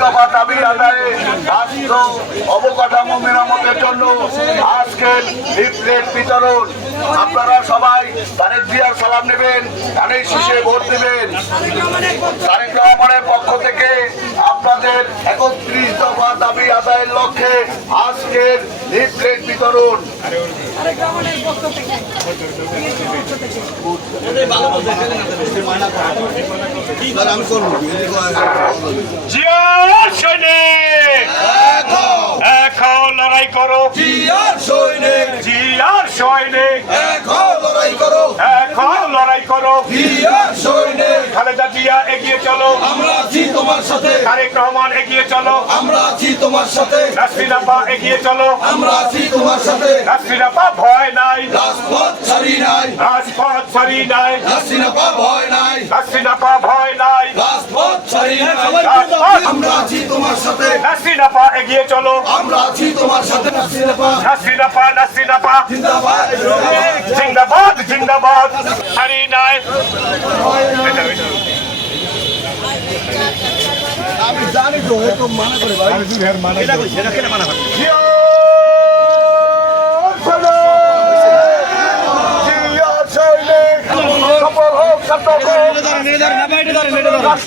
দফা দাবি আদায়ে রাষ্ট্র অবকাঠামো মেরামতের জন্য আজকের লিফলেট বিতরণ। আপনারা সবাই তারেক জিয়ার সালাম নেবেন ধানের শীষে ভোট দেবেন। তারেক রহমানের পক্ষ থেকে আপনাদের একত্রিশ দফা দাবি আদায়ের লক্ষ্যে আজকের লিফলেট বিতরণ। এখন লড়াই করো। জিয়ার সৈনিক! জিয়ার সৈনিক এখন লড়াই করো। এখন লড়াই করো জিয়ার সৈনিক! খালেদা জিয়া এগিয়ে চলো। আমরা তোমার সাথে। তারেক রহমান এগিয়ে চলো। আমরা আছি তোমার সাথে। নাসরিন আপা এগিয়ে চলো। আমরা আছি তোমার সাথে। নাসরিন আপা ভয় নাই। রাজপথ ছাড়ি নাই। রাজপথ ছাড়ি নাই। হাসিনাপা ভয় নাই। নাসরিন আপা ভয় নাই। রাজপথ ছাড়ি নাই। আমরা আছি তোমার সাথে। নাসরিন আপা এগিয়ে চলো। আমরা আছি তোমার সাথে হাসিনাপা নাসরিন আপা নাসরিন আপা। জিন্দাবাদ। জিন্দাবাদ জিন্দাবাদ ছাড়ি নাই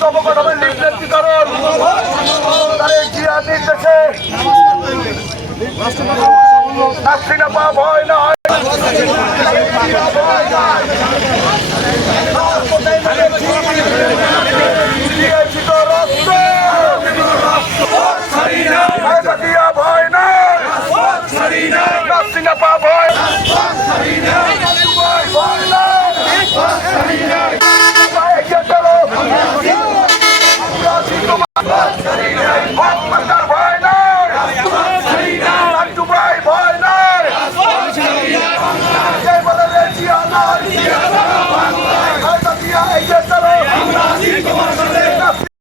অবকাঠামোর লিফলেট বিতরণ তারেক জিয়ার নির্দেশে নাসরিন